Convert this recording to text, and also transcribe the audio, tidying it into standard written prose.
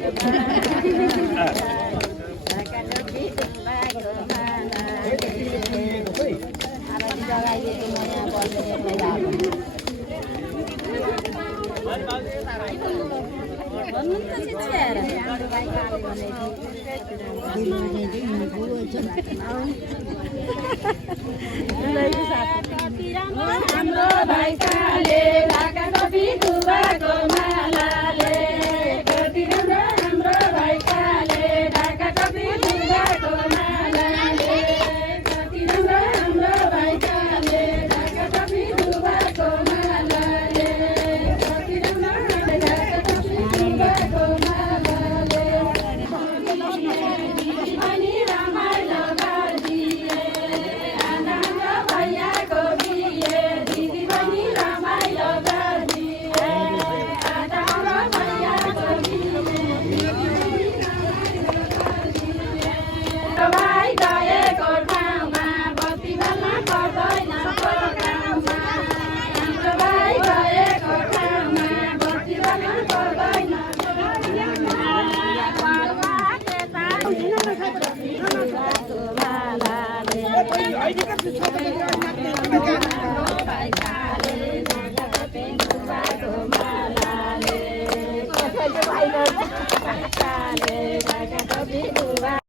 हाम्रो भाइ काले ढाका कफी दुवाको मालाले कति राम्रो हाम्रो भाइ काले ढाका कफी दुवाको मालाले कति राम्रो हाम्रो भाइ काले ढाका कफी दुवाको मालाले कति राम्रो ढाका कफी दुवाको मालाले अनि रमाइलो गरिदिए आनन्द भैयाको बिहे दिदी पनि रमाइलो गरिदिए आनन्द भैयाको भाइ गएको ठाउँमा बत्ती बाल्न पर्दैन गाउँमा हाम्रो भाइ गएको ठाउँमा बत्ती बाल्न पर्दैन भाइ